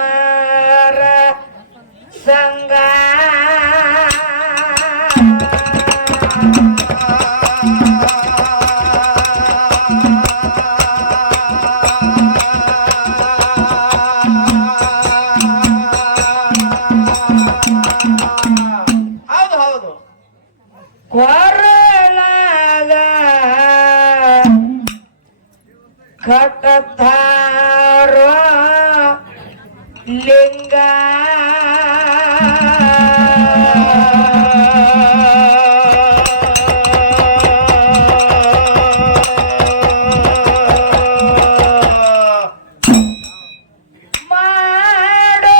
ಮಹಾತ್ಮರ ಸಂಗ ಕೊರಳಾಗ ಕಟತಾರ ಲಿಂಗ ಮಾಡೋ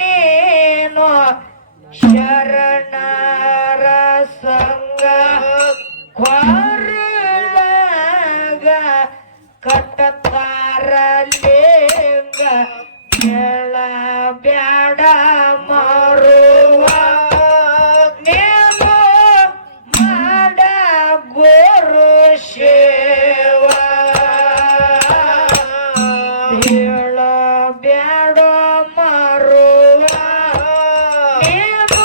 ನೀನು ಶರಣರ ಸಂಗ ಕೊರಳಾಗ ಕಟತಾರ ಲಿಂಗ ಕೆಳ ಬ್ಯಾಡ ಮಾರುವ ನೀನು ಮಾಡ ಗುರು ಸೇವ ಹೇಳ ಬ್ಯಾಡ ಮಾರುವ ನೀನು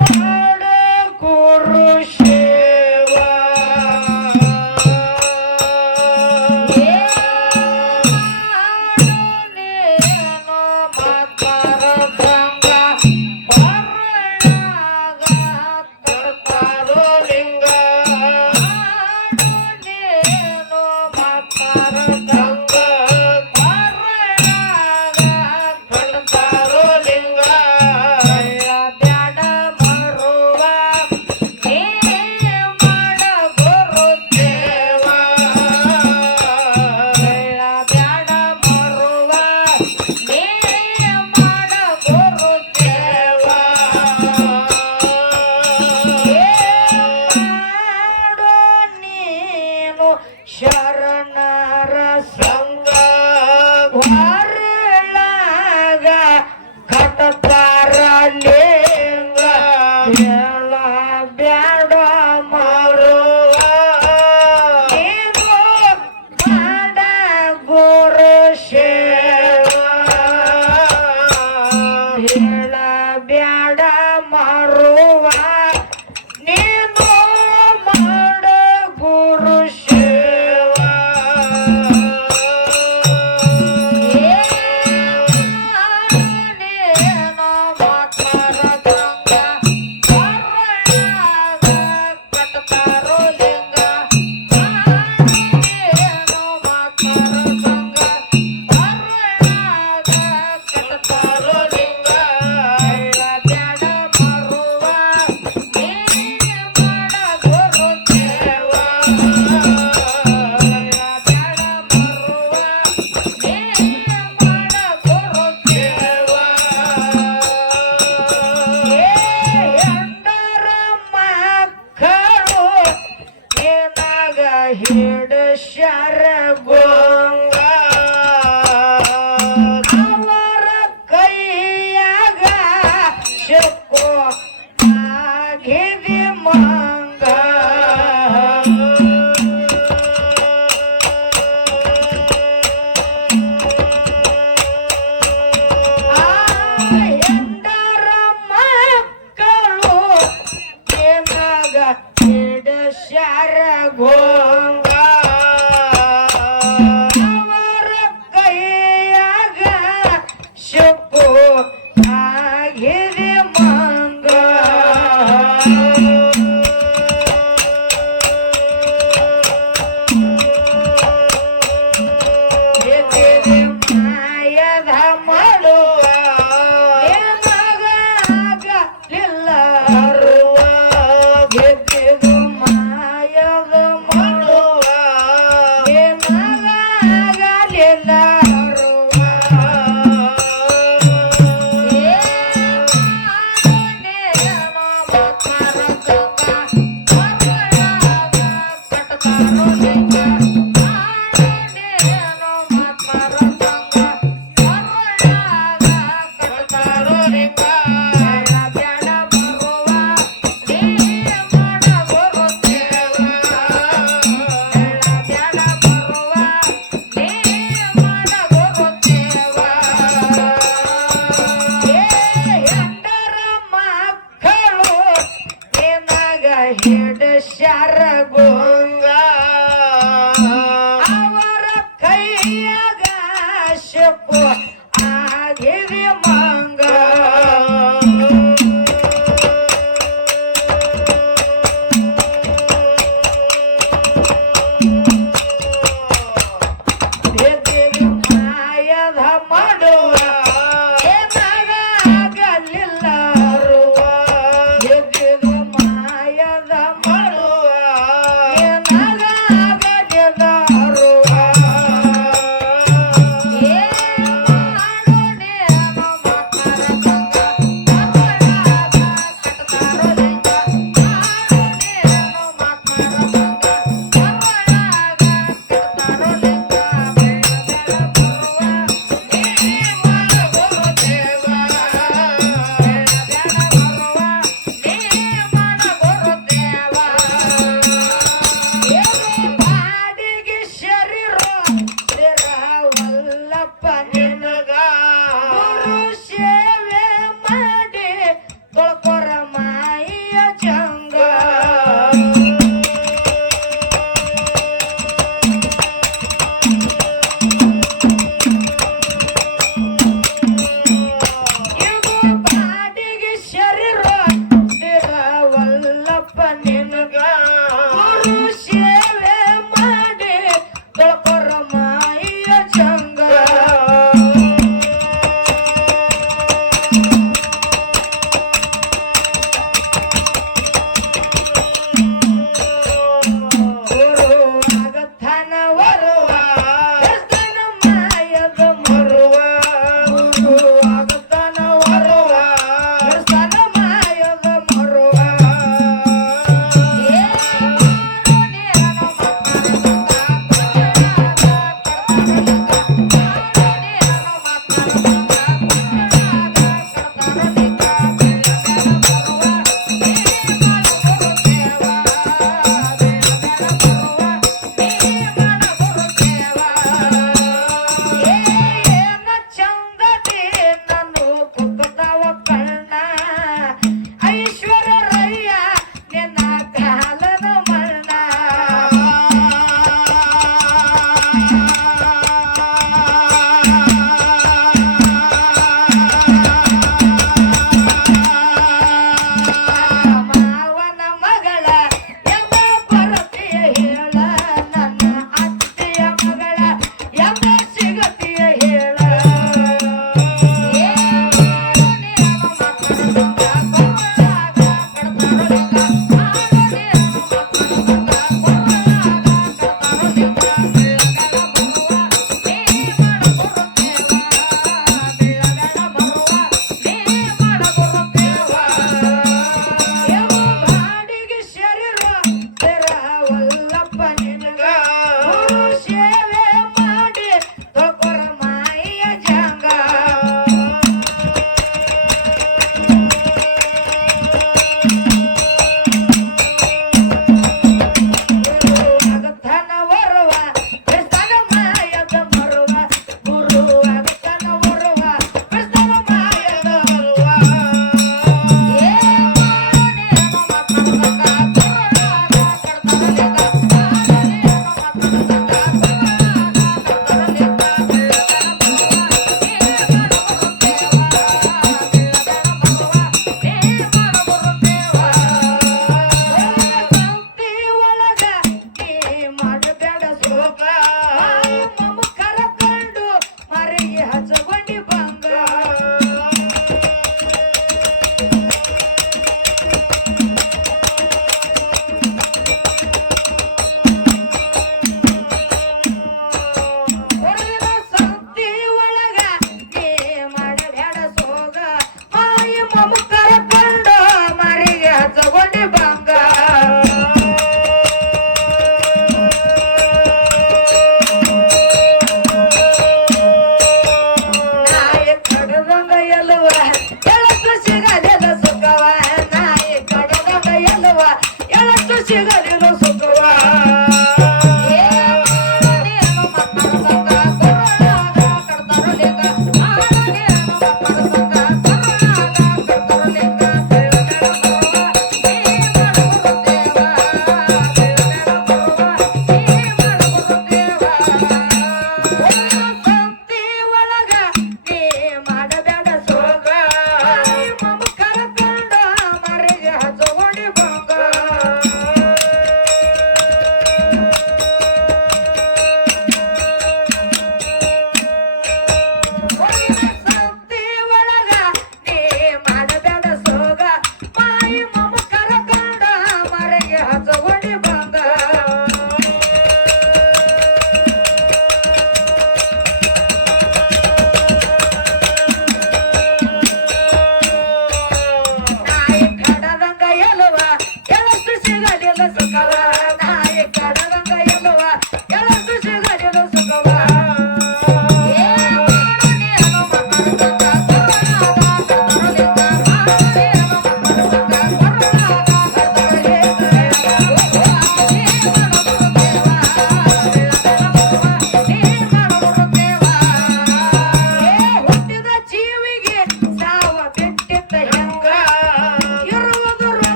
ಮಾಡ ಗುರು ಸೇವ ಶರಣರ ಸಂಗ ಹೊರಳಾಗ ಕಟತಾರ ಲಿಂಗ ಹೇಳ ಬ್ಯಾಡ ಮಾರುವ ನೀನು ಮಾಡ ಗುರು ಸೇವ ಹೇಳ ಬ್ಯಾಡ ಮಾರುವ ನೀನು ಮಾಡ ಗುರು ಹಿಡ ಶರಗೋಂಗ ಅವರ ಕೈಯಾಗ ಶಕ್ಕೋ ಆಗಿದಿ ಮಂಗ ಹೆಂಡರ ಮಕ್ಕಳು ಏನಾಗ ಹಿಡ ಶರಗೋಂಗ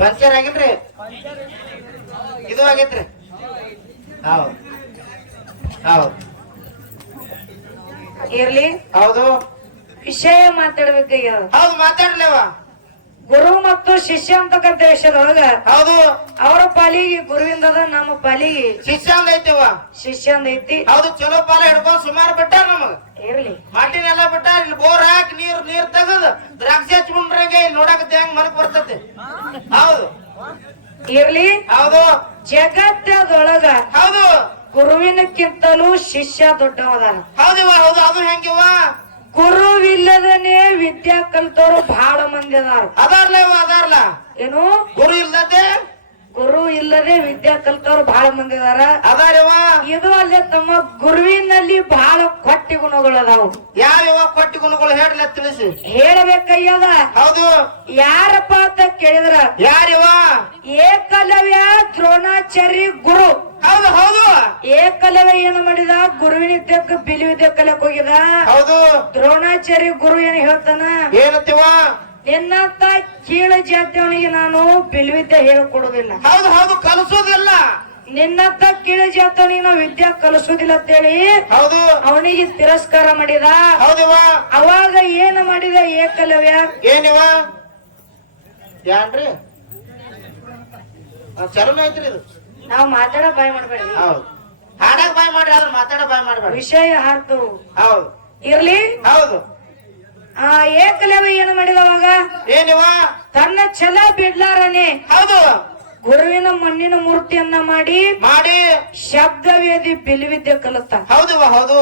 ಪಂಚರ್ ಆಗಿಲ್ರಿ ಇದು ಆಗೈತ್ರಿ ಹೌದು ಹೌದು ಇರ್ಲಿ ಹೌದು ವಿಷಯ ಮಾತಾಡ್ಬೇಕಾಗ್ಯದ. ಹೌದು ಮಾತಾಡ್ಲೇವ ಗುರು ಮತ್ತು ಶಿಷ್ಯ ಅಂತಕ್ಕಂಥ ವಿಷಯದೊಳಗ ಹೌದು ಅವರ ಪಾಲಿಗೆ ಗುರುವಿಂದದ, ನಮ್ಮ ಪಾಲಿಗೆ ಶಿಷ್ಯ ಅಂದ ಐತಿವ ಶಿಷ್ಯ ಅಂದ ಐತಿ. ಹೌದು ಚಲೋ ಪಾಲ ಹಿಡ್ಕೊಂಡ್ ಸುಮಾರು ಬಿಟ್ಟಾರ ನಮಗ ಇರ್ಲಿ ಮಾಟಿನೆಲ್ಲ ಬಿಟ್ಟಾರ. ಇಲ್ಲಿ ಬೋರ್ ಹಾಕಿ ನೀರ್ ತೆಗದ್ ದ್ರಾಕ್ಷಿ ಹಚ್ಕೊಂಡ್ರಂಗೆ ಇಲ್ಲಿ ನೋಡಕತ್ತೆ ಹೆಂಗ್ ಮನಕ್ ಬರ್ತೈತಿ. ಹೌದು ಇರ್ಲಿ ಹೌದು ಜಗತ್ತದೊಳಗ ಹೌದು ಗುರುವಿನಕ್ಕಿಂತಲೂ ಶಿಷ್ಯ ದೊಡ್ಡವದಾರ. ಹೌದಿವ ಹೌದು ಅದು ಹೆಂಗಿವ ಗುರುವಿಲ್ಲದನೆ ವಿದ್ಯಾ ಕಲ್ತವ್ರು ಬಹಳ ಮಂದಿ ಅದಾರ. ಅದಾರ್ಲೇವ ಅದಾರ್ಲ ಏನು ಗುರು ಇಲ್ದತೆ ಗುರು ಇಲ್ಲದೆ ವಿದ್ಯಾ ಕಲ್ತವ್ರು ಬಹಳ ಮಂದಿ ಅದಾರ. ಅದಾರಿವ ಇದು ಅಲ್ಲೇ ತಮ್ಮ ಗುರುವಿನಲ್ಲಿ ಬಹಳ ಕೊಟ್ಟಿ ಗುಣಗಳದಾವು. ಯಾವ್ಯಾವ ಕೊಟ್ಟಿ ಗುಣಗಳು ಹೇಳ್ಲ ತಿಳಿಸಿ. ಹೇಳಬೇಕಯ್ಯದ ಹೌದು ಯಾರಪ್ಪ ಅಂತ ಕೇಳಿದ್ರ ಯಾರಿವ ಏಕಲವ್ಯ ದ್ರೋಣಾಚಾರ್ಯ ಗುರು. ಹೌದು ಹೌದು ಏಕಲವ್ಯ ಏನು ಮಾಡಿದ ಗುರುವಿನ ವಿದ್ಯಕ್ಕೆ ಬಿಲಿ ವಿದ್ಯೆ ಕಲಿಯಕ್ ಹೋಗಿದ. ಹೌದು ದ್ರೋಣಾಚಾರ್ಯ ಗುರು ಏನ್ ಹೇಳ್ತಾನ, ಏನಂತೀವ ನಿನ್ನಂತ ಕೀಳ ಜಾತಿಯವನಿಗೆ ನಾನು ಬಿಲ್ವಿದ್ಯೆ ಹೇಳಿಕೊಡುದಿಲ್ಲ. ಹೌದು ಹೌದು ಕಲಿಸೋದಿಲ್ಲ. ನಿನ್ನಂತ ಕೀಳ ಜಾತಿಯವನಿಗೆ ನಾವು ವಿದ್ಯೆ ಕಲಿಸೋದಿಲ್ಲ ಅಂತೇಳಿ ಹೌದು ಅವನಿಗೆ ತಿರಸ್ಕಾರ ಮಾಡಿದ. ಹೌದಿವ ಅವಾಗ ಏನು ಮಾಡಿದ ಏಕಲವ್ಯ, ಏನಿವ ಯಾನ್ರಿ ಚಲೋ ಐತ್ರಿ ಇದು. ನಾವು ಮಾತಾಡ ಬಾಯ್ ಮಾಡ್ಬೇಡಿ, ಹೌದು ಹಾಡಾಗ ಬಾಯ್ ಮಾಡ್ರಿ ಆದ್ರೆ ಮಾತಾಡ ಬಾಯ್ ಮಾಡ್ಬೇಡಿ. ವಿಷಯ ಹಾರ್ತು ಹೌದು ಇರ್ಲಿ. ಹೌದು ಆ ಏಕಲವ್ಯ ಏನು ಮಾಡಿದ ಅವಾಗ ಏನಿವ ತನ್ನ ಛಲ ಬಿಡ್ಲಾರನೆ ಹೌದು ಗುರುವಿನ ಮಣ್ಣಿನ ಮೂರ್ತಿಯನ್ನ ಮಾಡಿ ಮಾಡಿ ಶಬ್ದವೇದಿ ಬಿಲ್ವಿದ್ಯೆ ಕಲಿತ. ಹೌದಿವ ಹೌದು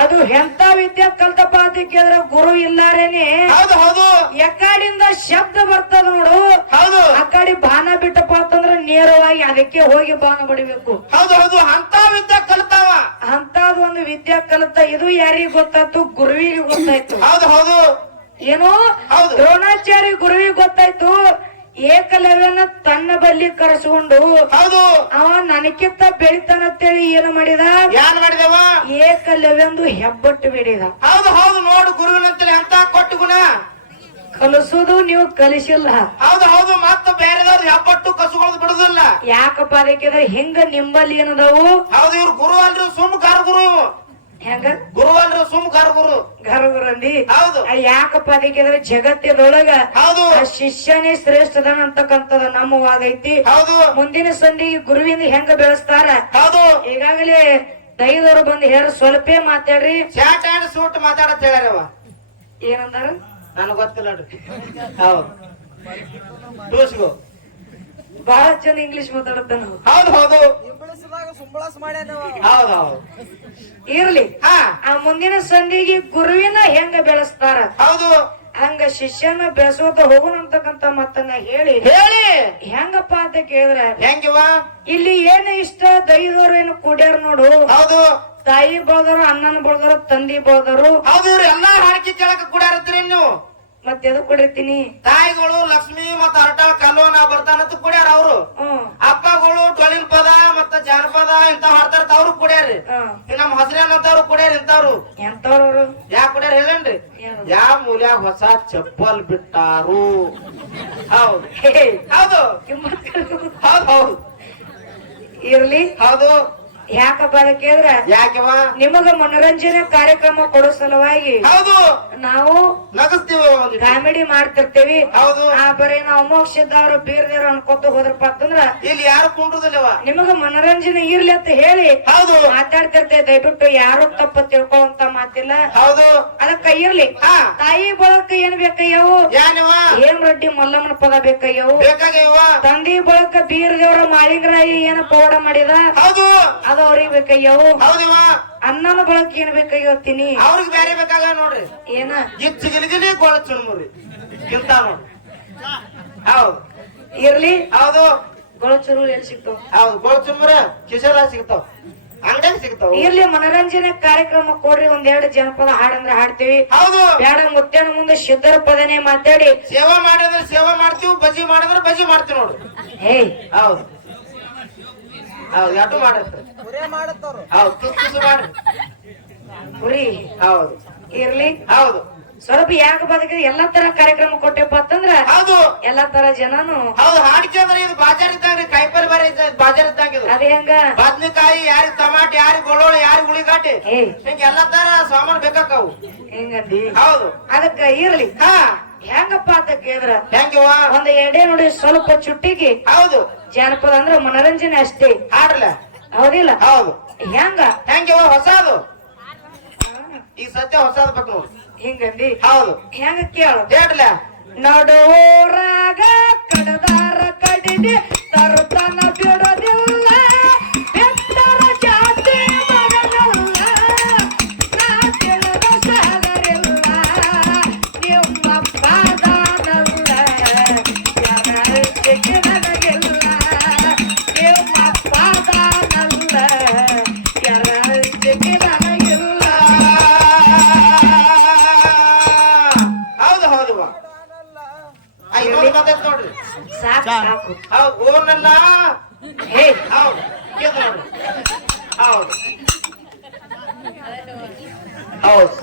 ಅದು ಎಂತ ವಿದ್ಯೆ ಕಲ್ತಪ್ಪ ಅಂತ ಕೇಳಿದ್ರೆ ಗುರು ಇಲ್ಲಾರೇನೆ ಹೌದು ಹೌದು ಎಕಾಡಿಂದ ಶಬ್ದ ಬರ್ತದ ನೋಡು, ಹೌದು ಆ ಕಡೆ ಬಾಣ ಬಿಟ್ಟಪ್ಪ ಅಂತಂದ್ರೆ ನೇರವಾಗಿ ಅದಕ್ಕೆ ಹೋಗಿ ಬಾಣ ಬಡಿಬೇಕು. ಹೌದು ಹೌದು ಅಂತ ವಿದ್ಯೆ ಕಲಿತಾವ. ಅಂತದ್ ಒಂದು ವಿದ್ಯೆ ಕಲಿತ. ಇದು ಯಾರಿಗೆ ಗೊತ್ತಾಯ್ತು? ಗುರುವಿಗೆ ಗೊತ್ತಾಯ್ತು. ಹೌದು ಹೌದು ಏನು ಹೌದು ದ್ರೋಣಾಚಾರ್ಯ ಗುರುವಿಗೆ ಗೊತ್ತಾಯ್ತು. ಏಕಲವ್ಯನ ತನ್ನ ಬಲ್ಲಿ ಕರೆಸ್ಕೊಂಡು ಹೌದು ಅವ ನನಕ್ಕಿಂತ ಬೆಳಿತಾನಂತೇಳಿ ಏನು ಮಾಡಿದ, ಯಾನ್ ಮಾಡಿದವ ಏಕಲವ್ಯಂದು ಹೆಬ್ಬಟ್ಟು ಬಿಡಿದ. ಹೌದು ಹೌದು ನೋಡು ಗುರುವಿನಂತೇಳಿ ಅಂತ ಕೊಟ್ಟು ಗುಣ ಕಲಿಸೋದು ನೀವು ಕಲಿಸಿಲ್ಲ. ಹೌದು ಹೌದು ಮತ್ತೆ ಬೇರೆದವ್ರು ಹೆಬ್ಬಟ್ಟು ಕಸುಗಳದ್ ಬಿಡುದಿಲ್ಲ. ಯಾಕಪ್ಪ ಅದಕ್ಕಿದ್ರೆ ಹಿಂಗ ನಿಂಬಲ್ಲಿ ಏನದವು? ಹೌದು ಇವ್ರು ಗುರು ಅಲ್ರಿ ಸುಮ್ ಗಾರ ಗುರು. ಇವು ಹೆಂಗ ಗುರು ಅಲ್ರಿ ಸುಮ್ ಗಾರ ಗುರು. ಗರ್ವರಂದಿ ಹೌದು ಯಾಕಪ್ಪ ಅದಕ್ಕಿದ್ರೆ ಜಗತ್ತಿನೊಳಗ ಹೌದು ಆ ಶಿಷ್ಯನೇ ಶ್ರೇಷ್ಠದನ ಅಂತಕ್ಕಂಥದ ನಮ್ಮ ವಾದ ಐತಿ. ಹೌದು ಮುಂದಿನ ಸಂಧಿಗೆ ಗುರುವಿನ ಹೆಂಗ ಬೆಳೆಸ್ತಾರ. ಹೌದು ಈಗಾಗಲೇ ದೈದವರು ಬಂದು ಹೇಳ ಸ್ವಲ್ಪೇ ಮಾತಾಡ್ರಿ. ಶಾರ್ಟ್ ಅಂಡ್ ಸೂಟ್ ಮಾತಾಡತ್ ಹೇಳ್ಯಾರವ. ಏನಂದಾರ ನನಗ್ ಗೊತ್ತಿಲ್ಲ ನೋಡ್ರಿ. ಹೌದು ಟೂಸ್ಗು ಬಹಳ ಜನ ಇಂಗ್ಲಿಷ್ ಮಾತಾಡುತ್ತ ನಾವು. ಹೌದು ಹೌದು ಹೌದು ಹೌದು ಇರ್ಲಿ. ಹಾ ಆ ಮುಂದಿನ ಸಂಧಿಗೆ ಗುರುವಿನ ಹೆಂಗ ಬೆಳೆಸ್ತಾರ ಹೌದು ಹಂಗ ಶಿಷ್ಯನ ಬೆಳೆಸೋತ ಹೋಗೋಣ ಅಂತಕ್ಕಂತ ಮತ್ತನ್ನ ಹೇಳಿ ಹೇಳಿ ಹೆಂಗಪ್ಪ ಅಂತ ಕೇಳಿದ್ರ ಹೆಂಗಿವ ಇಲ್ಲಿ ಏನ ಇಷ್ಟ ದೈದವ್ರು ಏನು ಕೂಡ್ಯಾರ ನೋಡು. ಹೌದು ತಾಯಿ ಬಳದವರು, ಅಣ್ಣನ ಬಳದವರು, ತಂದಿ ಬಳದವರು. ಹೌದು ಇವ್ರು ಎಲ್ಲಾ ಹಾಡಿಕೆ ಕೇಳಕ್ ಕೂಡ ಇರ್ತೀರಿ ನೀವು. ಮತ್ತೆ ಎದಕ್ ಕೊಡಿರ್ತೀನಿ? ತಾಯಿಗಳು ಲಕ್ಷ್ಮಿ ಮತ್ತ ಅರಟಾಳ ಕಲ್ಲೋನ ಬರ್ತಾನಂತ ಕುಡ್ಯಾರ ಅವ್ರು. ಅಪ್ಪಗಳು ಡೊಳ್ಳಿನ ಪದ ಮತ್ತ ಜಾನಪದ ಇಂತ ಹಾಡ್ತಾರ ಅವ್ರು ಕುಡ್ಯಾರಿ. ನಮ್ಮ ಹಸಿರನಂತವ್ರು ಕುಡ್ಯಾರ ಇಂತವ್ರು. ಎಂತವ್ರವ್ರು ಯಾಕೆ ಕುಡ್ಯಾರ ಹೇಳೇನ್ರಿ? ಯಾವ ಮೂಲ್ಯಾಗ ಹೊಸ ಚಪ್ಪಲ್ ಬಿಟ್ಟಾರು. ಹೌದು ಹೌದು ಹೌದು ಹೌದು ಇರ್ಲಿ. ಹೌದು ಯಾಕಪ್ಪ ಅಂತ ಕೇಳಿದ್ರ ಯಾಕೆವ ನಿಮಗ ಮನೋರಂಜನೆ ಕಾರ್ಯಕ್ರಮ ಕೊಡೋ ಸಲುವಾಗಿ ಹೌದು ನಾವು ನಗಸ್ತೀವಿ ಕಾಮಿಡಿ ಮಾಡ್ತಿರ್ತೀವಿ. ಹೌದು ಆ ಬರೀ ನಾವು ಅಮೋಕ್ಷದವ್ರು ಬೀರ್ದೇವ್ರು ಅನ್ಕೊತ ಹೋದ್ರಪ್ಪ ಅಂತಂದ್ರ ಇಲ್ಲಿ ಯಾರು ಕುಂಡ್ರುದಿಲ್ಲವ. ನಿಮಗ ಮನೋರಂಜನೆ ಇರ್ಲಿ ಅಂತ ಹೇಳಿ ಹೌದು ಮಾತಾಡ್ತಿರ್ತೇವೆ. ದಯವಿಟ್ಟು ಯಾರು ತಪ್ಪ ತಿಳ್ಕೊಂತ ಮಾತಿಲ್ಲ. ಹೌದು ಅದಕ್ಕ ಇರ್ಲಿ. ಹಾ ತಾಯಿ ಬಳಕ ಏನ್ ಬೇಕಯ್ಯವು? ಯಾನಿವ ಏನ್ ರಡ್ಡಿ ಮಲ್ಲಮ್ಮನ ಪದ ಬೇಕಯ್ಯವು? ಬೇಕಾಗಿವ. ತಂದಿ ಬಳಕ ಬೀರ್ದೇವ್ರ ಮಾಳಿಂಗರಾಯಿ ಏನ ಪೌಡ ಮಾಡಿದ ಹೌದು ಅದು ಅವ್ರಿಗೆ ಬೇಕಯ್ಯವು. ಹೌದಿವ. ಅನ್ನನ ಬಳಕ ಏನ್ ಬೇಕಯ್ಯೋತೀನಿ? ಅವ್ರಿಗೆ ಬೇರೆ ಬೇಕಾಗ ನೋಡ್ರಿ. ಏನ ಗಿಚ್ಚು ಗಿಲಿಗಿಲಿ ಗೋಳ ಚುರುಮುರಿ ಗಿಂತ ನೋಡ್ರಿ. ಹೌದು ಇರ್ಲಿ. ಹೌದು ಗೊಳಚುರು ಎಲ್ಲಿ ಸಿಗ್ತಾವ? ಹೌದು ಗೋಳ ಚುರುಮುರಿ ಕಿಶೋರ ಸಿಗ್ತಾವ, ಅಂಗಡಿಯಾಗ ಸಿಗ್ತಾವ. ಇರ್ಲಿ. ಮನೋರಂಜನೆ ಕಾರ್ಯಕ್ರಮ ಕೊಡ್ರಿ. ಒಂದೆರಡು ಜನಪದ ಹಾಡಂದ್ರೆ ಹಾಡ್ತೀವಿ. ಹೌದು ಬೇಡ ಮುತ್ತನ ಮುಂದೆ ಸಿದ್ಧರ ಪದನೆ ಮಾತಾಡಿ ಸೇವಾ ಮಾಡಿದ್ರೆ ಸೇವಾ ಮಾಡ್ತೀವಿ, ಬಜಿ ಮಾಡಿದ್ರೆ ಬಜಿ ಮಾಡ್ತೀವಿ ನೋಡ್ರಿ. ಹೇಯ್ ಹೌದು ಹೌದು ಎಟ್ಟು ಮಾಡಿರ್ತಾರೆ. ಹೌದು ತುಸು ಮಾಡ್ರಿ. ಗುರಿ ಹೌದು ಇರ್ಲಿ. ಹೌದು ಸ್ವಲ್ಪ ಯಾಕೆ ಬದಕ ಎಲ್ಲಾ ತರ ಕಾರ್ಯಕ್ರಮ ಕೊಟ್ಟೆಪ್ಪ ಅಂತಂದ್ರ ಹೌದು ಎಲ್ಲಾ ತರ ಜನನು ಹೌದು ಹಾಡಿಕೆ ಇದು ಬಾಜಾರ್ ಇದ್ದಂಗ್ರಿ ಕಾಯಿಪಲ್ಲೆ ಬಾರಿ ಬಾಜಾರ್ ಇದ್ದಂಗ ಇದು ಅದೇ ಹೆಂಗ ಬದ್ನಿಕಾಯಿ ಯಾರಿಗ್ ಟಮಾಟಿ ಯಾರಿಗ್ ಬೆಳ್ಳುಳ್ಳಿ ಯಾರಿಗ್ ಉಳಿಗಡ್ಡಿ ಏ ಹಿಂಗ ಎಲ್ಲಾ ತರ ಸಾಮಾನ್ ಬೇಕಾಕವು ಹಿಂಗಂದಿ ಹೌದು ಅದಕ್ಕ ಇರ್ಲಿ ಹಾ ಹೆಂಗಪ್ಪ ಅಂತ ಕೇಳಿದ್ರ ಹೆಂಗಿವ ಒಂದ್ ಎಡೆ ನೋಡಿ ಸ್ವಲ್ಪ ಚುಟ್ಟಿಗೆ ಹೌದು ಜಾನಪದ ಅಂದ್ರ ಮನರಂಜನೆ ಅಷ್ಟೇ ಹಾಡ್ರಲ್ಲ ಹೌದಿಲ್ಲ ಹೌದು ಹೆಂಗ ಹೆಂಗಿವ ಹೊಸದು ಈ ಸತ್ಯ ಹೊಸದ್ ಬೇಕು ನೋಡಿ ಹಿಂಗಂದಿ ಹೌದು ಹೆಂಗ ಕೇಳು ಹೇಳ್ರಲ್ಲ ನಡುವರಾಗ ಕಡದಾರ ಕಡಿದೆ ತರುತನ ಬಿಡೋದಿಲ್ಲ ಬೆತ್ತರ ಜಾತಿ ಮಗನಲ್ಲ ನಾ ತಿಳಿದ ಸಾಗರಿಲ್ಲ ನಿಮ್ಮ ಪಾದಾನಲ್ಲ ಯಾರ ನನಗಿಲ್ಲ ನಿಮ್ಮ ಪಾದಾನಲ್ಲ ಯಾರ ನನಗಿಲ್ಲ ಹೌದು ಹೌದು ಇನ್ನೊಂದು ಮಾತಾಡ್ ನೋಡ್ರಿ ಸಾಕು ಸಾಕು ಹೌದು ಓನಲ್ಲ ಹೇ ಹೌದು ಕೇಳ್ ನೋಡ್ರಿ ಹೌದು ಹೌದು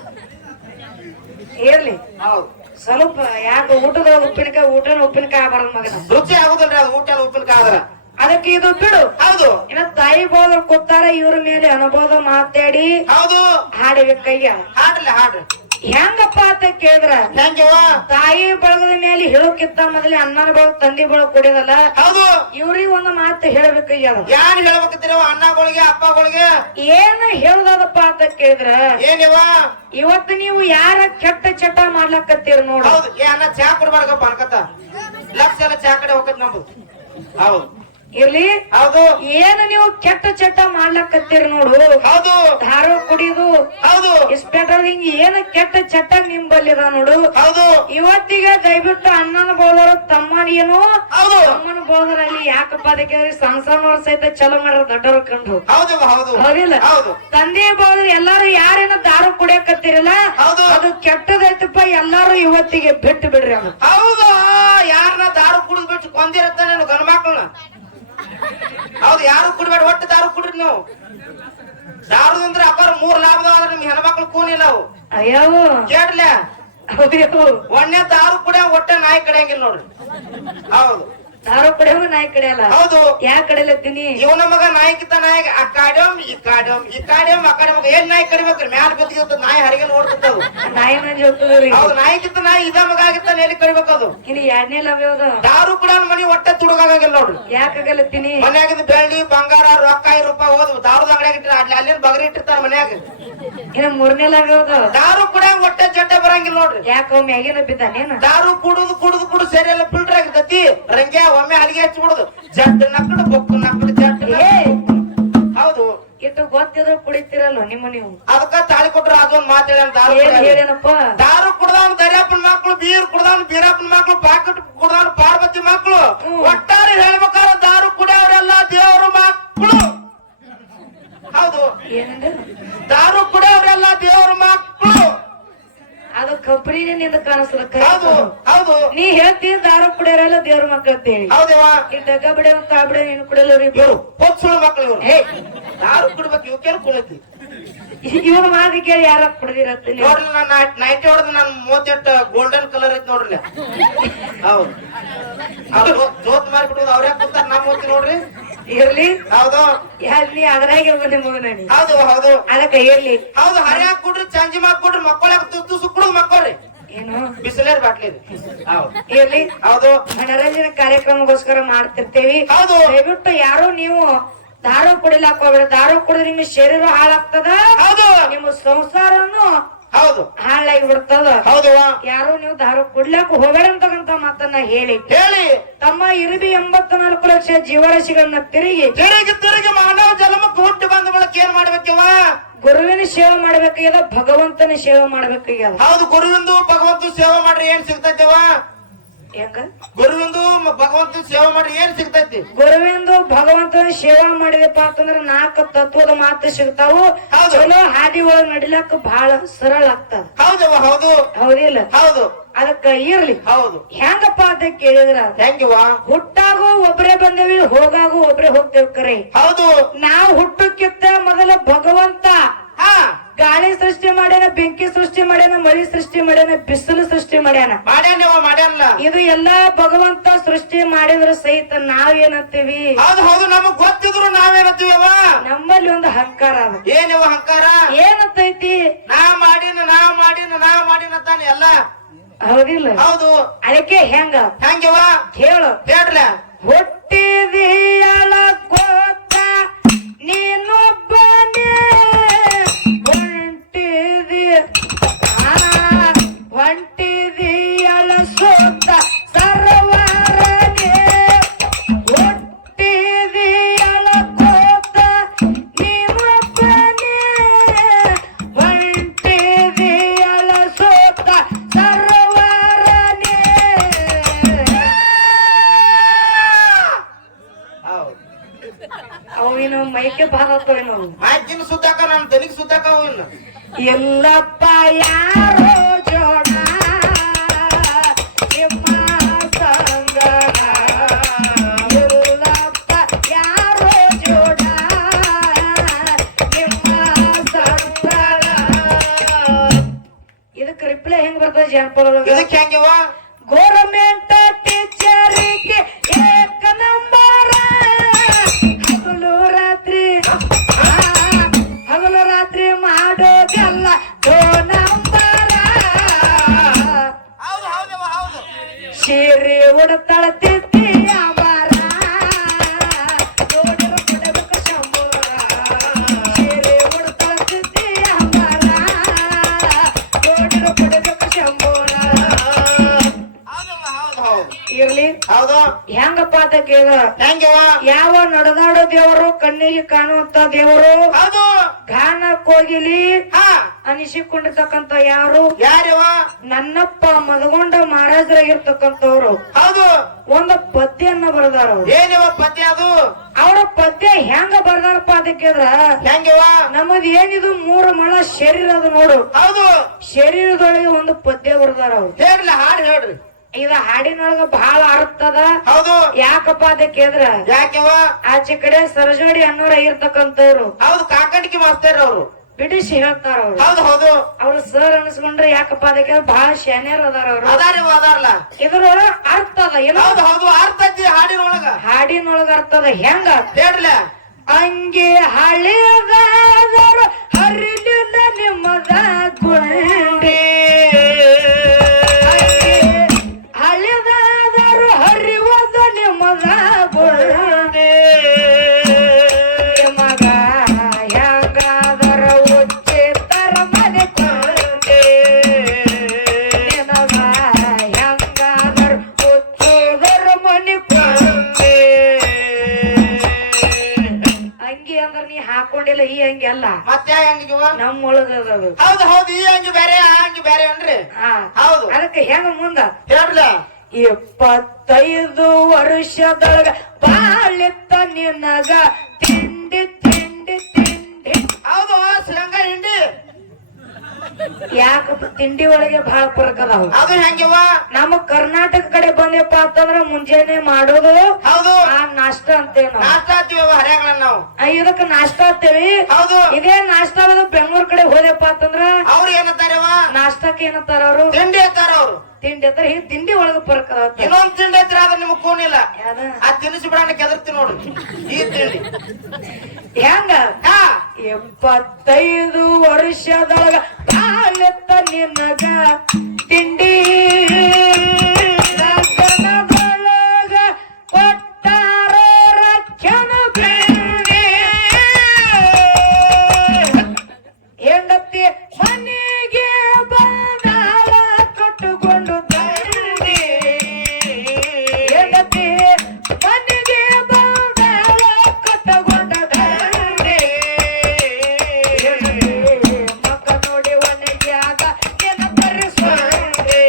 ಇರ್ಲಿ ಹೌದು ಸ್ವಲ್ಪ ಯಾಕೆ ಊಟದ ಉಪ್ಪಿನಕಾಯಿ ಊಟನ ಉಪ್ಪಿನಕಾಯಿ ಆಗಬಾರ್ದು ಮಗನ ರುಚಿ ಆಗುದಿಲ್ರಿ ಅದು ಊಟ ಉಪ್ಪಿನಕಾಯಿ ಆದ್ರ ಅದಕ್ಕೆ ಇದು ಬಿಡು ಹೌದು ಇನ್ನ ತಾಯಿ ಬೋದ್ರ ಕೂತಾರ ಇವ್ರ ಮೇಲೆ ಅನುಭವ ಮಾತಾಡಿ ಹೌದು ಹಾಡಿಗೆ ಕೈಯ ಹಾಡ್ರಲ್ಲ ಹಾಡ್ರಿ ಹೆಂಗಪ್ಪ ಅಂತ ಕೇಳಿದ್ರ ಹೆಂಗಿವ ತಾಯಿ ಬಳಗದ ಮೇಲೆ ಹೇಳೋಕ್ಕಿಂತ ಮೊದಲೇ ಅಣ್ಣನ ಬಳಗ ತಂದೆ ಬಳಗ ಕುಡಿಯೋದಲ್ಲ ಹೌದು ಇವ್ರಿಗೆ ಒಂದು ಮಾತು ಹೇಳ್ಬೇಕಯ್ಯದ ಯಾನ್ ಹೇಳ್ಬೇಕತ್ತೀರವ ಅಣ್ಣಗಳಿಗೆ ಅಪ್ಪಗಳಿಗೆ ಏನು ಹೇಳುದಪ್ಪ ಅಂತ ಕೇಳಿದ್ರ ಏನಿವ ಇವತ್ತು ನೀವು ಯಾರ ಕೆಟ್ಟ ಚಟ ಮಾಡ್ಲಕತ್ತೀರ ನೋಡು ಹೌದು ಏ ಅಣ್ಣ ಚಾ ಕೊಡ್ಬಾರ್ಗಪ್ಪ ಅನ್ಕತ್ತ ಲಕ್ಷ ಎಲ್ಲ ಚಾ ಕಡೆ ಹೋಗತ್ ನಮ್ದು ಹೌದು ಇರ್ಲಿ ಹೌದು ಏನು ನೀವು ಕೆಟ್ಟ ಚಟ ಮಾಡ್ಲಕತ್ತೀರಿ ನೋಡು ಹೌದು ಧಾರೋ ಕುಡಿಯೋದು ಹೌದು ಇಸ್ಪೆಟರ್ ಹಿಂಗ ಏನು ಕೆಟ್ಟ ಚಟ ನಿಂಬಲ್ಲಿದ ನೋಡು ಹೌದು ಇವತ್ತಿಗೆ ದಯವಿಟ್ಟು ಅಣ್ಣನ ಬೋದರು ತಮ್ಮನಿಯನು ಹೌದು ತಮ್ಮನ ಬೋದರಲ್ಲಿ ಯಾಕಪ್ಪ ಅದಕ್ಕೆ ಸಂಸಾರನವ್ರ ಸಹಿತ ಚಲೋ ಮಾಡ್ರ ದೊಡ್ಡವ್ರ ಕಂಡು ಹೌದು ಹೌದು ಹೌದಿಲ್ಲ ಹೌದು ತಂದೆ ಬೋದ್ರ ಎಲ್ಲಾರು ಯಾರೇನ ದಾರು ಕುಡಿಯಕತ್ತೀರಲ್ಲ ಹೌದು ಅದು ಕೆಟ್ಟದೈತಪ್ಪ ಎಲ್ಲಾರು ಇವತ್ತಿಗೆ ಬಿಟ್ಟು ಬಿಡ್ರಿ ಅದು ಹೌದು ಯಾರನ್ನ ದಾರು ಕುಡಿದ್ ಬಿಟ್ಟು ಕೊಂದಿರತ್ತ ನಾನು ಗಂಡ ಮಕ್ಕಳನ್ನ ಹೌದು ಯಾರು ಕುಡಿಬೇಡ ಒಟ್ಟು ದಾರು ಕುಡ್ರಿ ನೀವು ದಾರು ಅಂದ್ರೆ ಅಪ್ಪಾರ 3 ಲಾಭದ ನಿಮ್ ಹೆಣ್ಮಕ್ಳು ಕೂನಿಲ್ಲ ಅವು ಅಯ್ಯೋ ಕೇಳ್ಲ ಹೌದು ಒಣ್ಣೆ ದಾರು ಕುಡಿಯ ಒಟ್ಟೆ ನಾಯಿ ಕಡಿಯಂಗಿಲ್ಲ ನೋಡ್ರಿ ಹೌದು ದಾರು ಕುಡಿಯೋ ನಾಯಿ ಕಡೆಯಲ್ಲ ಹೌದು ಯಾ ಕಡೆಯಲ್ಲತ್ತೀನಿ ಇವನ ಮಗ ನಾಯಿಕಿತ ನಾಯಿ ಆ ಕಾಡ್ಯಮ್ ಈ ಕಾಡ್ಯಮ್ ಈ ಕಾಡ್ಯಮ್ ಆ ಕಡೆ ಮಗ ಏನ್ ನಾಯಿ ಕಡಿಬೇಕ್ರಿ ಮ್ಯಾಲ ಬಿದ್ದಿರ್ತದ ನಾಯಿ ಹರಿಗೆ ನೋಡ್ತಿದ್ದವು ನಾಯಿ ಮಂಜಿ ಹೋಗ್ತದ್ರಿ ಹೌದು ನಾಯಿಕಿತ ನಾಯಿ ಇದ ಮಗ ಆಗಿತ್ತ ಎಲ್ಲಿ ಕಡಿಬೇಕದು ಇಲ್ಲಿ ಎರಡನೇ ಲವ್ಯೋದು ದಾರು ಕೂಡ ಮನಿ ಒಟ್ಟೆ ತುಡುಗಾಗಿಲ್ಲ ನೋಡ್ರಿ ಯಾಕಾಗಲತ್ತೀನಿ ಮನ್ಯಾಗಿಂದ ಬೆಳ್ಳಿ ಬಂಗಾರ ರೊಕ್ಕ ರೂಪಾಯಿ ಹೋದ್ವು ದಾರದ ಅಂಗಡಿಯಾಗ ಇಟ್ಟಿರ ಅಲ್ಲಿಂದ ಬಗರಿ ಇಟ್ಟಿರ್ತಾರ ಮನ್ಯಾಗ ಇನ್ನ ಮೂರನೇ ಲವ್ಯೋದು ದಾರು ಕೂಡ ಒಟ್ಟೆ ಜಟ್ಟೆ ಬರಂಗಿಲ್ಲ ನೋಡ್ರಿ ಯಾಕ ಮ್ಯಾಗಿನ ಬಿದ್ದಾನೇನ ದಾರು ಕುಡುದು ಸರಿಯಲ್ಲ ಫಿಲ್ಟರ್ ಆಗಿರ್ತತಿ ರಂಗ್ಯ ಒಮ್ಮೆ ಹಲಿಗೆ ಹಚ್ಚಿ ಬಿಡುದು ಜಡ್ ನಕ್ಕಡು ಬೊಕ್ಕು ನಕ್ಕಡು ಜಡ್ ಹೌದು ಇಟ್ಟು ಗೊತ್ತಿದ್ರು ಕುಡಿತೀರಲ್ಲ ನಿಮ್ಮ ನೀವು ಅದಕ್ಕ ತಾಳಿ ಕೊಟ್ರ ಅದೊಂದ್ ಮಾತು ಹೇಳ ದಾರು ಏನ್ ಹೇಳೇನಪ್ಪ ದಾರು ಕುಡ್ದವನ್ ದರ್ಯಾಪನ ಮಕ್ಳು ಬೀರ್ ಕುಡ್ದವನ್ ಬೀರಪ್ಪನ ಮಕ್ಳು ಪಾಕೆಟ್ ಕುಡ್ದವನ್ ಪಾರ್ವತಿ ಮಕ್ಳು ಒಟ್ಟಾರೆ ಹೇಳ್ಬೇಕಾರ ದಾರು ಕುಡಿಯವ್ರೆಲ್ಲ ದೇವ್ರ ಮಕ್ಳು ಹೌದು ಏನಂದ್ರೆ ದಾರು ಕುಡಿಯವ್ರೆಲ್ಲ ದೇವ್ರ ಮಕ್ಳು ಅದು ಕಂಪನಿನೇ ನಿಂದ ಕಾಣಿಸ್ತದ ಹೌದು ಹೌದು ನೀ ಹೇಳ್ತೀಯ ದಾರು ಕುಡಿಯೋರೆಲ್ಲ ದೇವ್ರ ಮಕ್ಕಳು ಅಂತ ಹೇಳಿ ಹೌದೇವ ಈ ಡಗ್ಗ ಬಿಡ ತಾ ಬಿಡ ನೀನು ಕುಡಿಯಲ್ಲ ಇವ್ರು ಪೊತ್ಸುಳ ಮಕ್ಳು ಇವ್ರು ಹೇ ದಾರು ಕುಡ್ಬೇಕು ಇವಕ್ಕೇನು ಕುಡಿತಿ ಇವನ ಮಾದಿ ಕೇಳಿ ಯಾರ ಕುಡಿದಿರತ್ತ ನೋಡ್ರಿ ನಾನು ನೈಟಿ ಹೊಡೆದು ನಾನು 38 ಗೋಲ್ಡನ್ ಕಲರ್ ಐತಿ ನೋಡ್ರಿ ಹೌದು ಅವ್ರು ಜೋತ್ ಮಾರ್ಬಿಟ್ಟು ಅವ್ರ ಕೂತಾರ ನಾ ಮೂತಿ ನೋಡ್ರಿ ಇರ್ಲಿ ಹೌದು ಅಲ್ಲಿ ಅದ್ರಾಗೆ ಬಂದೆ ಮಗನಣಿ ಹೌದು ಹೌದು ಅದಕ್ಕೆ ಇರ್ಲಿ ಹೌದು ಹರಿಯಾಕ್ ಕುಡ್ರಿ ಚಂಜಿ ಮಾಡ್ಕೊಡ್ರಿ ಮಕ್ಕಳಾಗ ತುತ್ತು ಸುಕ್ಕುಡು ಮಕ್ಕಳ್ರಿ ಏನು ಬಿಸಿಲೇರ್ ಬಾಟ್ಲಿ ಹೌದು ಇರ್ಲಿ ಹೌದು ಮನರಂಜನೆ ಕಾರ್ಯಕ್ರಮಗೋಸ್ಕರ ಮಾಡ್ತಿರ್ತೇವಿ ಹೌದು ದಯವಿಟ್ಟು ಯಾರು ನೀವು ದಾರು ಕುಡಿಲಾಕ ಹೋಗ್ಬೇಡ ದಾರು ಕುಡಿದ್ರೆ ನಿಮ್ಮ ಶರೀರ ಹಾಳಾಗ್ತದ ಹೌದು ನಿಮ್ಮ ಸಂಸಾರನು ಹೌದು ಹಾಳಾಗಿ ಬಿಡ್ತದ ಹೌದು ಯಾರು ನೀವು ದಾರು ಕುಡ್ಲಾಕ ಹೋಗಬೇಡ ಅಂತಕ್ಕಂತ ಮಾತನ್ನ ಹೇಳಿ ಹೇಳಿ ತಮ್ಮ ಇರುಬಿ 84 ಲಕ್ಷ ಜೀವರಾಶಿಗಳನ್ನ ತಿರುಗಿ ತಿರುಗಿ ಮಾನವ ಜನ್ಮಕ್ಕೆ ಹುಟ್ಟಿ ಬಂದ ಬಳಕ ಏನ್ ಮಾಡ್ಬೇಕವ ಗುರುವಿನ ಸೇವೆ ಮಾಡ್ಬೇಕಾಗ್ಯದ ಭಗವಂತನ ಸೇವೆ ಮಾಡ್ಬೇಕಾಗ್ಯದ ಹೌದು ಗುರುವಿಂದು ಭಗವಂತ ಸೇವೆ ಮಾಡ್ರಿ ಏನ್ ಸಿಗ್ತೈತೆವ ಹೆಂಗ ಗುರುವಿಂದು ಭಗವಂತ ಸೇವೆ ಮಾಡ್ರಿ ಏನ್ ಸಿಗ್ತೈತಿ ಗುರುವಿಂದು ಭಗವಂತನ ಸೇವೆ ಮಾಡಿದಪ್ಪ ಅಂತಂದ್ರ 4 ತತ್ವದ ಮಾತು ಸಿಗ್ತಾವು ಹೌದು. ಚಲೋ ಹಾದಿ ಒಳಗ್ ನಡಿಲಕ್ಕ ಬಹಳ ಸರಳ ಆಗ್ತದ ಹೌದವ ಹೌದು ಹೌದಿಲ್ಲ ಹೌದು ಅದಕ್ಕ ಇರ್ಲಿ ಹೌದು ಹೆಂಗಪ್ಪ ಅಂತ ಕೇಳಿದ್ರ ಹೆಂಗಿವ ಹುಟ್ಟಾಗೂ ಒಬ್ರೇ ಬಂದೇವಿ ಹೋಗಾಗೂ ಒಬ್ರೇ ಹೋಗ್ತೇವ್ ಕರೆ ಹೌದು ನಾವು ಹುಟ್ಟಕ್ಕಿಂತ ಮೊದಲ ಭಗವಂತ ಹಾ ಗಾಳಿ ಸೃಷ್ಟಿ ಮಾಡ್ಯಾನ, ಬೆಂಕಿ ಸೃಷ್ಟಿ ಮಾಡ್ಯಾನ, ಮಳಿ ಸೃಷ್ಟಿ ಮಾಡ್ಯಾನ, ಬಿಸಿಲು ಸೃಷ್ಟಿ ಮಾಡ್ಯಾನ. ಮಾಡ್ಯಾನಲ್ಲ ಇದು ಎಲ್ಲಾ ಭಗವಂತ ಸೃಷ್ಟಿ ಮಾಡಿದ್ರು ಸಹಿತ ನಾವೇನಂತೀವಿ? ಹೌದು ಹೌದು, ನಮಗ್ ಗೊತ್ತಿದ್ರು ನಾವೇನಂತೀವ? ನಮ್ಮಲ್ಲಿ ಒಂದು ಅಹಂಕಾರ ಅದ. ಏನಿವ ಅಹಂಕಾರ? ಏನಂತೈತಿ? ನಾ ಮಾಡಿನ ತಾನೆ ಎಲ್ಲ. ಹೌದಿಲ್ಲ? ಹೌದು. ಅದಕ್ಕೆ ಹೆಂಗಿವ ಹೇಳು. ಹೇಳ್ರ. ಹುಟ್ಟಿದೀಯಳ ಕೋತ ನೀನೊಬ್ಬನೇ, ಹೊಂಟಿದೀಯಳ ಸೋತ ಸರ್ವರನೇ. ಹುಟ್ಟಿದೀಯಳ ಕೋತ ನೀನೊಬ್ಬನೇ, ಹೊಂಟಿದೀಯಳ ಸೋತ ಸರ್ವರನೇ. ಅವಿನ ಮೈಕೆ ಬಾರತ್ತವೇನು? ಮಾಕಿನ ಸುತ್ತಾಕ ನಮ್ ತಲೆಗೆ ಸುತ್ತಾಕ ಇನ್ನು ಎಲ್ಲಪ್ಪ ಯಾರೋ ಜೋಡ ನಿಮ್ಮ ಸಂಗಡ, ಎಲ್ಲಪ್ಪ ಯಾರೋ ಜೋಡ ನಿಮ್ಮ ಸಂಗಡ. ಇದಕ್ಕೆ ರಿಪ್ಲೈ ಹೆಂಗ್ ಬರ್ತದೆ ಜಾನಪದ? ಇದಕ್ಕೆ ಹೆಂಗಿವ? ಗೋರ್ಮೆಂಟ್ ಟೀಚರಿಗೆ ಏಕ ನಂಬರ, ಹಗಲು ರಾತ್ರಿ ಮಾಡೋದೆಲ್ಲ ದೋ ನಂಬರ. ಸೀರೆ ಉಡ್ತಾಳ ತಿತ್ತಿ ಅಂಬಾರ, ನೋಡಿರೋ ಕೊಡಬೇಕ ಶಂಬೂರ. ಸೀರೆ ಉಡ್ತಾಳ ತಿತ್ತಿ ಅಂಬಾರ, ನೋಡಿರೋ ಕೊಡಬೇಕ ಶಂಬೂರ. ಇರ್ಲಿ. ಹೌದು. ಹೆಂಗಪ್ಪ ಅಂತ ಕೇಳ? ಹೆಂಗಿವ? ಯಾವ ನಡೆದಾಡೋ ದೇವರು, ಕಣ್ಣಿಗೆ ಕಾಣುವಂತ ದೇವರು, ಹೌದು. ಗಾನಕ್ ಹೋಗಿಲಿ ಅನಿಸಿಕೊಂಡಿರ್ತಕ್ಕಂತ ಯಾರು? ಯಾರಿವ? ನನ್ನಪ್ಪ ಮದಗೊಂಡ ಮಹಾರಾಜರಾಗಿರ್ತಕ್ಕಂಥವ್ರು. ಹೌದು. ಒಂದು ಪದ್ಯನ್ನ ಬರೆದಾರ. ಏನಿವ ಪದ್ಯ ಅದು? ಅವ್ರ ಪದ್ಯ ಹೆಂಗ ಬರ್ದಾರಪ್ಪ ಅದಕ್ಕಿದ್ರ ಹೆಂಗಿವ? ನಮ್ಮದ್ ಏನಿದು 3 ಮೊಳ ಶರೀರ ಅದು ನೋಡು. ಹೌದು. ಶರೀರದೊಳಗೆ ಒಂದು ಪದ್ಯ ಬರ್ದಾರ ಅವ್ರು. ಹೇಳ್ರಿ, ಹಾಡು ಹೇಳ್ರಿ. ಇದ ಹಾಡಿನೊಳಗ ಬಹಳ ಅರ್ಥ ಅದ. ಹೌದು. ಯಾಕಪ್ಪ ಅದಕ್ಕಿದ್ರ ಯಾಕಿವ? ಆಚೆ ಕಡೆ ಸರಜೋಡಿ ಅನ್ನೋರ ಇರ್ತಕ್ಕಂಥವ್ರು. ಹೌದು, ಕಾಕಣಿಕೆ ಮಾಸ್ತರ್ ಅವ್ರು ಬಿಡಿಸಿ ಹೇಳ್ತಾರ ಅವ್ರು. ಹೌದು ಹೌದು. ಅವ್ರು ಸರ್ ಅನ್ಸ್ಕೊಂಡ್ರೆ ಯಾಕಪ್ಪ ಅದಕ್ಕೆ ಬಹಳ ಶಾನ್ಯರ್ ಅದಾರ ಅವ್ರು. ಅದಾರಲ್ಲ ಇದ್ರೊಳಗ ಅರ್ಥ ಅದ. ಏನು? ಹೌದು ಹೌದು, ಅರ್ಥ ಐತಿ ಹಾಡಿನೊಳಗ. ಹಾಡಿನೊಳಗ ಅರ್ಥ ಅದ. ಹೆಂಗ ಹೇಳ್ರಲ್ಲ. ಹಂಗೆ ಹಳೆದಾದರು ಹರಿಲಿಲ್ಲ ನಿಮ್ಮದ ಗುಂಡಿ, ಹಳೆದಾದರು ಹರಿವದ ನಿಮ್ಮದ ಗುಂಡಿ. ನಿಮಗ ಹೆಂಗಾದರ ಉಚ್ಚಿತರ ಮನೆ ಕೊಂಡಿ, ನಿಮಗ ಹೆಂಗಾದರ ಉಚ್ಚುದರ ಮನೆ ಕೊಂಡಿ. ಅಂಗಿ ಅಂದ್ರ ನೀ ಹಾಕೊಂಡಿಲ್ಲ, ಈ ಅಂಗಿ ಅಲ್ಲ, ಮತ್ತೆ ಹೆಂಗಿವ? ನಮ್ಮೊಳಗದು. ಹೌದು ಹೌದು, ಈ ಅಂಗಿ ಬೇರೆ ಆ ಅಂಗಿ ಬೇರೆ ಅನ್ರಿ. ಹೌದು. ಅದಕ್ಕೆ ಹೆಂಗ ಮುಂದ ಹೇಳ್ರಲ್ಲ. 25 ವರ್ಷದೊಳಗ ಬಾಳಿತ್ತ ನಿನಗ ತಿಂಡಿ ತಿಂಡಿ ತಿಂಡಿ. ಹೌದು, ಶೇಂಗಾ ಹಿಂಡಿ. ಯಾಕಪ್ಪ ತಿಂಡಿ ಒಳಗೆ ಬಹಳ ಫರಕ್ ಅದಾವ. ಅದು ಹೆಂಗಿವ? ನಮ್ಮ ಕರ್ನಾಟಕ ಕಡೆ ಬಂದೆಪ್ಪ ಅಂತಂದ್ರ ಮುಂಜಾನೆ ಮಾಡೋದು ಹೌದು ಆ ನಾಷ್ಟ ಅಂತೇವ್ ನಾವು. ನಾಷ್ಟ ಅಂತೀವಿ ಹರ್ಯಾಗಳ ನಾವು. ಇದಕ್ಕ ನಾಷ್ಟ ಅಂತೇವಿ. ಹೌದು. ಇದೇ ನಾಷ್ಟ ಬೆಂಗಳೂರ್ ಕಡೆ ಹೋದೆಪ್ಪ ಅಂತಂದ್ರ ಅವ್ರು ಏನಂತಾರವ? ನಾಷ್ಟಕ್ಕೆ ಏನಂತಾರ ಅವರು? ತಿಂಡಿ ಅಂತಾರ ಅವ್ರು. ತಿಂಡಿ ಅಂತಾರ. ಈ ತಿಂಡಿ ಒಳಗ ಫರಕ್ ಅದ. ಇನ್ನೊಂದ್ ತಿಂಡಿ ಐತ್ರಿ, ಅದ ನಿಮಗ್ ಕೂನಿಲ್ಲ. ಯಾವ್ದ? ಆ ತಿನಿಸಿ ಬಿಡಾಣ ಕೆದರ್ತಿ ನೋಡ್ರಿ ಈ ತಿಂಡಿ. ಹೆಂಗ? 75 ವರ್ಷದೊಳಗ ಬಾಳೆತ್ತ ನಿನಗ ತಿಂಡಿ, ಲಗ್ನದೊಳಗ ಕೊಟ್ಟಾರ ರಕ್ಷಣ ಬೇಡಿ. ಹೆಂಡತಿ ಮನೆಗೆ ಬಂದಾಳ ಕಟ್ಟುಕೊಂಡು ತಂಡಿ, ಹೆಂಡತಿ ಮನೆಗೆ ಬಂದಾಳ ಕಟ್ಟುಕೊಂಡ ತಂಡಿ. ಮಕ್ಕ ನೋಡಿ ಒಣಗಿ ಆಗ ಏನ ತರಿಸ್ಕೊಂಡೆ,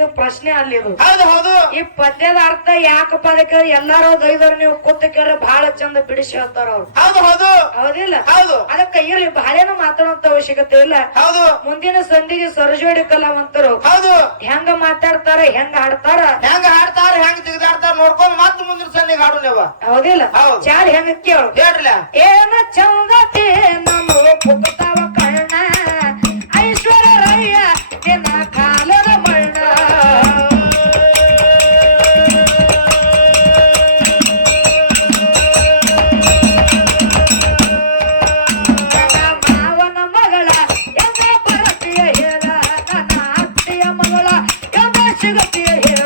ಇದು ಪ್ರಶ್ನೆ ಅಲ್ಲಿ ಇದು. ಹೌದು ಹೌದು. ಈ ಪದ್ಯದ ಅರ್ಥ ಯಾಕಪ್ಪ ಅದಕ್ಕೆ ಎಲ್ಲಾರು ದೈವರು ನೀವು ಕೂತು ಕೇಳಿ ಬಹಳ ಚಂದ ಬಿಡಿಸಿ ಹೇಳ್ತಾರ ಅವ್ರು. ಹೌದು ಹೌದು. ಹೌದಿಲ್ಲ? ಹೌದು. ಅದಕ್ಕೆ ಇರ್ಲಿ ಬಹಳೇನು ಮಾತಾಡುವಂತ ಅವಶ್ಯಕತೆ ಇಲ್ಲ. ಹೌದು. ಮುಂದಿನ ಸಂಧಿಗೆ ಸರಜೋಡಿ ಕಲಾವಂತರು ಹೌದು ಹೆಂಗ ಮಾತಾಡ್ತಾರ ಹೆಂಗ ಆಡ್ತಾರ ಹೆಂಗ ಹಾಡ್ತಾರ ಹೆಂಗ ಜಿಗದಾಡ್ತಾರ ನೋಡ್ಕೊಂಡ್ ಮತ್ತ ಮುಂದಿನ ಸನ್ನಿಗೆ ಹಾಡು ನೀವ. ಹೌದಿಲ್ಲ? ಹೌದು. ಚಾಲ್ ಹೆಂಗ ಕೇಳು ಹೇಳ್ರಲ್ಲ. ಏನ ಚಂದತೆ ನಾನು ಪುಕ್ಕತಾವ ಕಣ್ಣ ಐಶ್ವರ್ಯ ನಿನ್ನ ಕಾಲದ ಮಣ್ಣ ಮಾವನ ಮಗಳ ಎಂದ ಪರತಿಯ ಹೇಳ ನನ್ನ ಅತ್ತಿಯ ಮಗಳ ಎಂದ ಸಿಗತಿಯ ಹೇಳ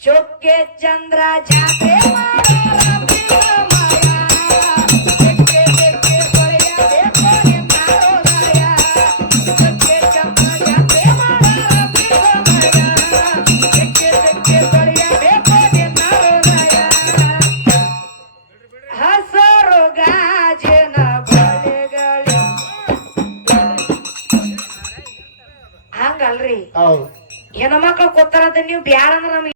ಚೊಕ್ಕೆ ಚಂದ್ರ ಜಾತ್ರೆ ಹಸರು ಗಾಜಿನ ಬಳೆಗಳು ಹಂಗಲ್ರಿ ಹೌದು. ಹೆಣ್ಮಕ್ಳು ಕೂತಾರಂತ ನೀವು ಬ್ಯಾಡ ಅಂದ್ರೆ ನಮ್ಗೆ